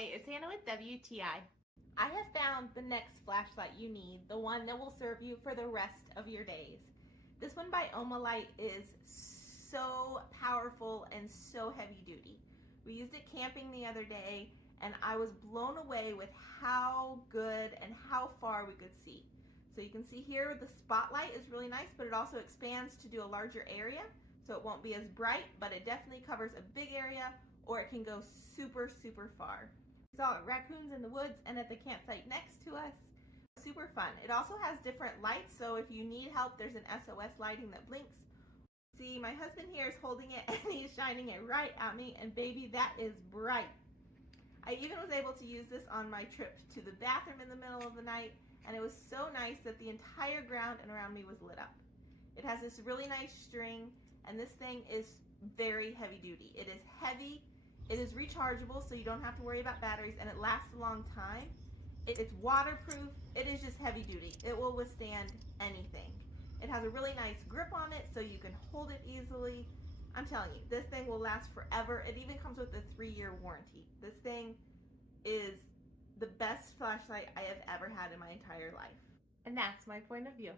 Hi, it's Anna with WTI. I have found the next flashlight you need, the one that will serve you for the rest of your days. This one by OMALIGHT is so powerful and so heavy duty. We used it camping the other day and I was blown away with how good and how far we could see. So you can see here the spotlight is really nice, but it also expands to do a larger area. So it won't be as bright, but it definitely covers a big area, or it can go super, super far. We saw raccoons in the woods and at the campsite next to us. Super fun. It also has different lights, so if you need help, there's an SOS lighting that blinks. See, my husband here is holding it and he's shining it right at me, and baby, that is bright. I even was able to use this on my trip to the bathroom in the middle of the night, and it was so nice that the entire ground and around me was lit up. It has this really nice string, and this thing is very heavy duty. It is heavy, it is rechargeable, so you don't have to worry about batteries, and it lasts a long time. It's waterproof, it is just heavy duty. It will withstand anything. It has a really nice grip on it, so you can hold it easily. I'm telling you, this thing will last forever. It even comes with a 3-year warranty. This thing is the best flashlight I have ever had in my entire life. And that's my point of view.